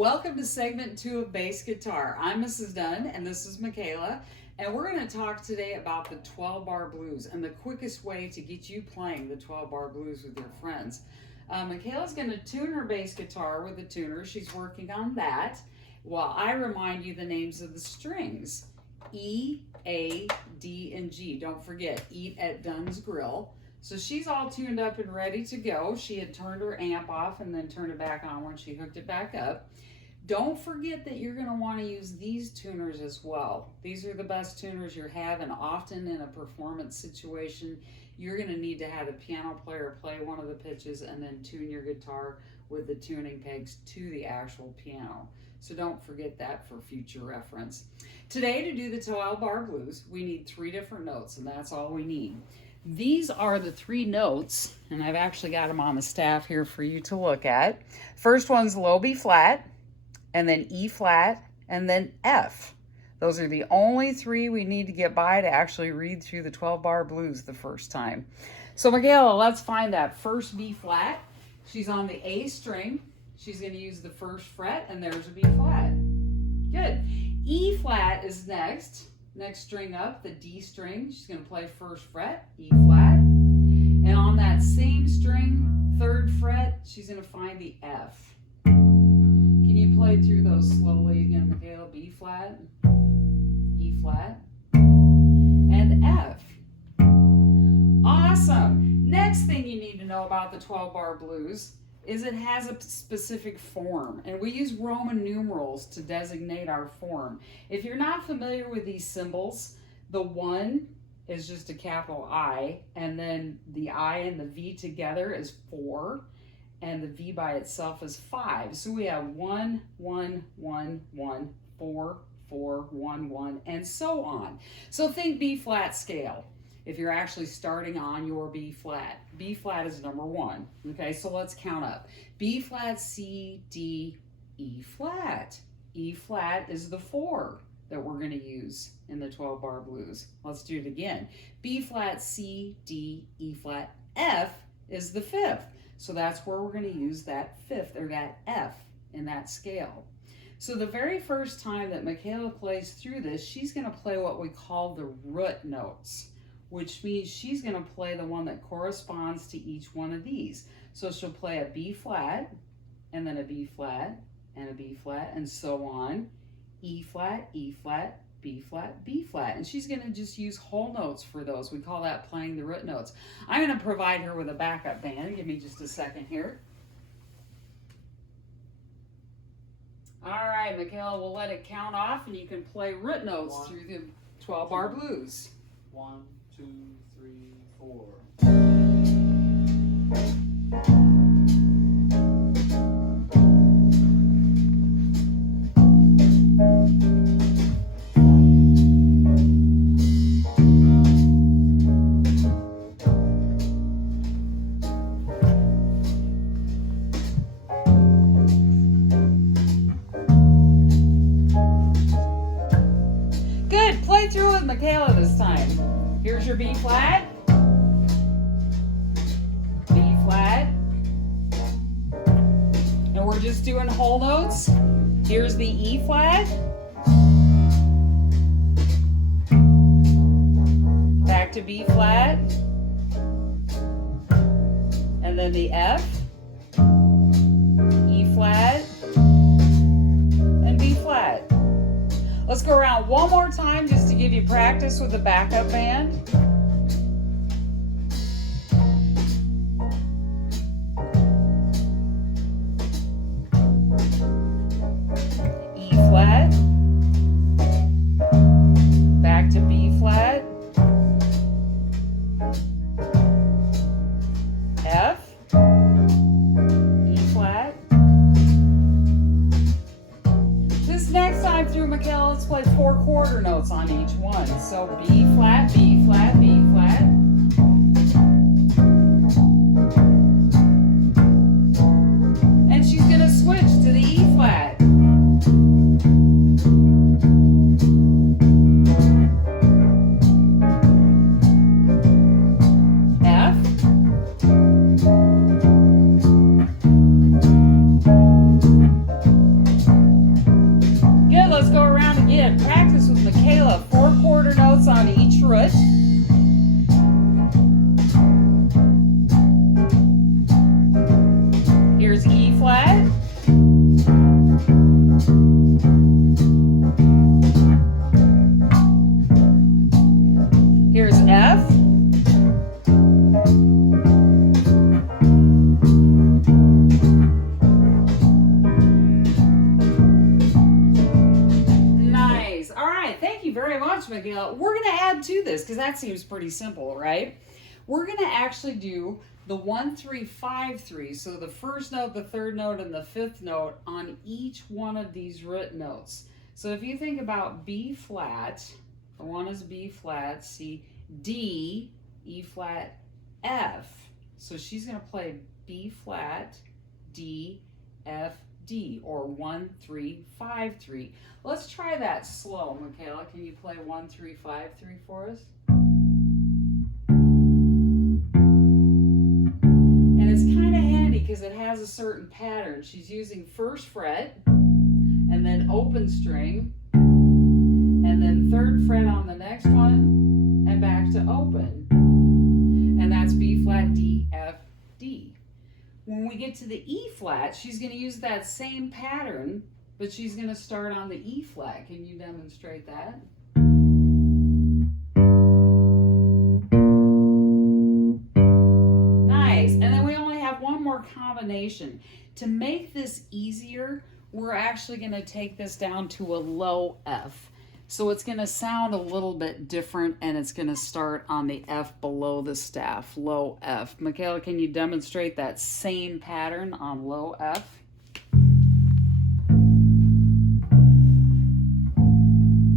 welcome to segment 2 of Bass Guitar. I'm Mrs. Dunn and this is Michaela, and we're going to talk today about the 12-bar blues and the quickest way to get you playing the 12-bar blues with your friends. Michaela's going to tune her bass guitar with a tuner. She's working on that while I remind you the names of the strings. E, A, D, and G. Don't forget, eat at Dunn's Grill. So she's all tuned up and ready to go. She had turned her amp off and then turned it back on when she hooked it back up. Don't forget that you're going to want to use these tuners as well. These are the best tuners you have, and often in a performance situation, you're going to need to have the piano player play one of the pitches and then tune your guitar with the tuning pegs to the actual piano. So don't forget that for future reference. Today, to do the 12-bar blues, we need 3 different notes, and that's all we need. These are the 3 notes, and I've actually got them on the staff here for you to look at. First one's low B flat, and then E flat, and then F. Those are the only 3 we need to get by to actually read through the 12-bar blues the first time. So Michaela, let's find that first B flat. She's on the A string. She's going to use the first fret, and there's a B flat. Good. E flat is next. Next string up, the D string. She's going to play first fret, E flat. And on that same string, 3rd fret, she's going to find the F. Can you play through those slowly again, Michaela? B flat, E flat, and F. Awesome. Next thing you need to know about the 12-bar blues is it has a specific form, and we use Roman numerals to designate our form. If you're not familiar with these symbols, the 1 is just a capital I, and then the I and the V together is 4, and the V by itself is 5. So we have 1, 1, 1, 1, 4, 4, 1, 1, and so on. So think B flat scale. If you're actually starting on your B flat. B flat is number 1. Okay, so let's count up. B flat, C, D, E flat. E flat is the 4 that we're going to use in the 12-bar blues. Let's do it again. B flat, C, D, E flat, F is the 5th. So that's where we're going to use that 5th, or that F in that scale. So the very first time that Michaela plays through this, she's going to play what we call the root notes, which means she's going to play the one that corresponds to each one of these. So she'll play a B flat, and then a B flat, and a B flat, and so on. E flat, E flat, B flat, B flat. And she's going to just use whole notes for those. We call that playing the root notes. I'm going to provide her with a backup band. Give me just a second here. All right, Michaela, we'll let it count off, and you can play root notes through the 12-bar blues. 1, 2, 3, 4. Good, play through with Michaela this time. Here's your B flat, B flat, and we're just doing whole notes. Here's the E flat, back to B flat, and then the F, E flat, and B flat. Let's go around one more time just to give you practice with the backup band. E flat, back to B flat, F, E flat. This next time through, Michaela, let's play 4 quarter notes on each one. So B flat, B flat, B flat. And she's going to switch to the E flat. F. watch, Michaela. We're going to add to this because that seems pretty simple, right? We're going to actually do the 1, 3, 5, 3. So the first note, the third note, and the fifth note on each one of these root notes. So if you think about B flat, the one is B flat, C, D, E flat, F. So she's going to play B flat, D, F, D, or 1, 3, 5, 3. Let's try that slow, Michaela. Can you play 1, 3, 5, 3 for us? And it's kind of handy because it has a certain pattern. She's using first fret, and then open string, and then third fret on the next one, and back to open. And that's B flat, D, F, D. When we get to the E flat, she's going to use that same pattern, but she's going to start on the E flat. Can you demonstrate that? Nice. And then we only have one more combination. To make this easier, we're actually going to take this down to a low F. So it's going to sound a little bit different, and it's going to start on the F below the staff, low F. Michaela, can you demonstrate that same pattern on low F?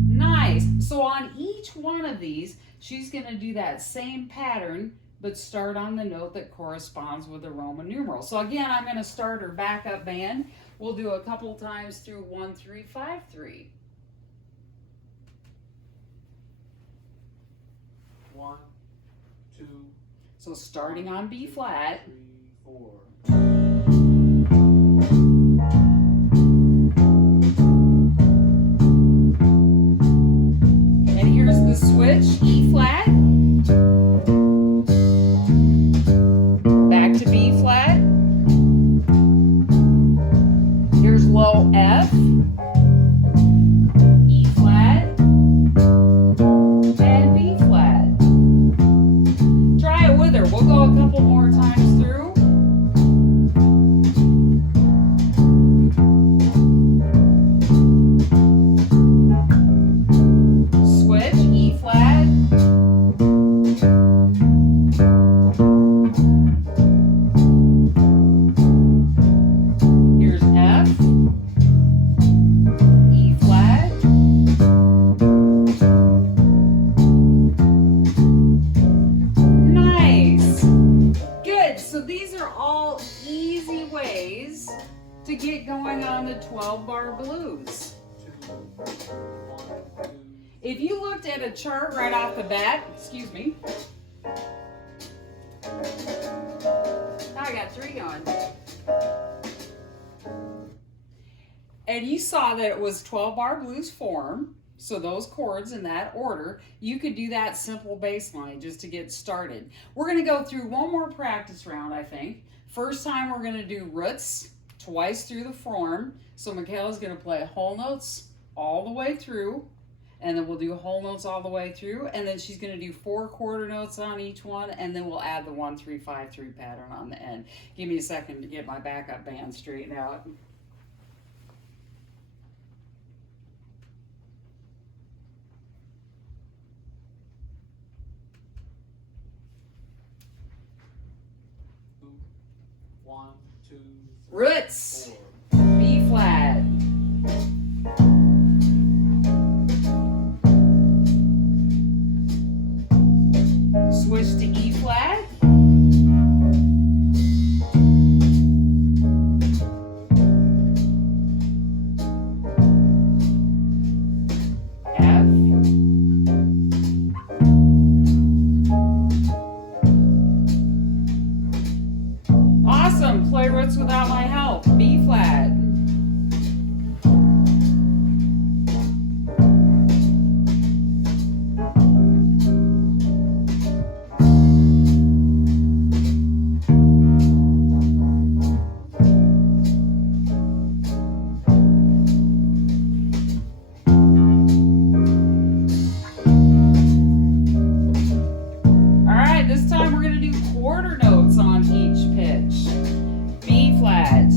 Nice. So on each one of these, she's going to do that same pattern, but start on the note that corresponds with the Roman numeral. So again, I'm going to start her backup band. We'll do a couple times through 1, 3, 5, 3. 1, 2. So starting on B flat. 3, 4. And here's the switch, E flat. Back to B flat. Here's low F. E flat. And B flat. Try it with her. We'll go a couple more times through. Switch, E flat. Here's F. E flat. Nice. Good. So these are all easy ways to get going on the 12-bar blues. 2, 1, 2. If you looked at a chart right off the bat, excuse me. I got 3 going. And you saw that it was 12-bar blues form, so those chords in that order, you could do that simple bass line just to get started. We're going to go through one more practice round, I think. First time we're going to do roots twice through the form. So Michaela's going to play whole notes all the way through, and then we'll do whole notes all the way through, and then she's going to do 4 quarter notes on each one, and then we'll add the 1, 3, 5, 3 pattern on the end. Give me a second to get my backup band straightened out. One, two, three, Roots. 4. B flat. Switch to E flat. F. Awesome. Play roots without my help. B flat. All right, this time we're going to do quarter notes on each pitch. B flat.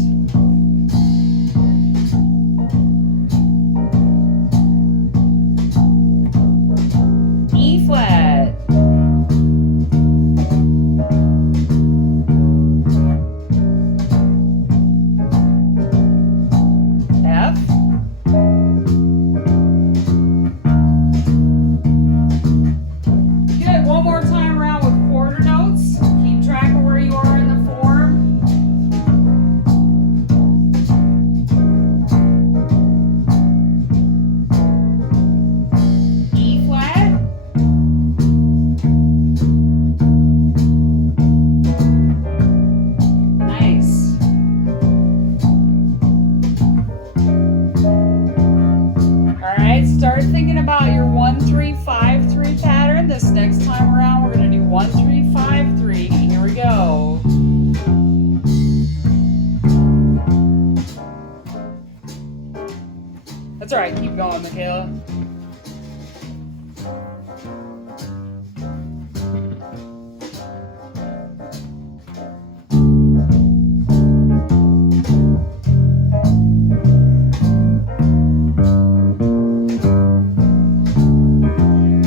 That's all right. Keep going, Michaela.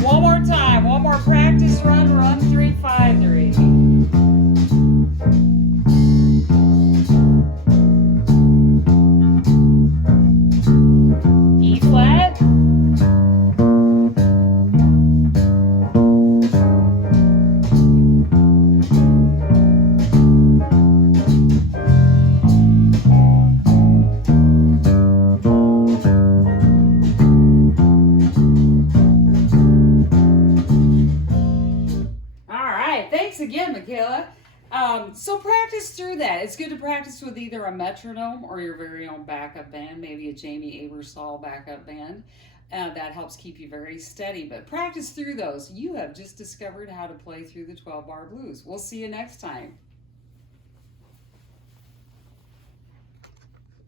One more time. One more practice run. Run 3, 5, 3. E flat. Thanks again, Michaela. So practice through that. It's good to practice with either a metronome or your very own backup band, maybe a Jamie Abersol backup band. That helps keep you very steady. But practice through those. You have just discovered how to play through the 12-bar blues. We'll see you next time.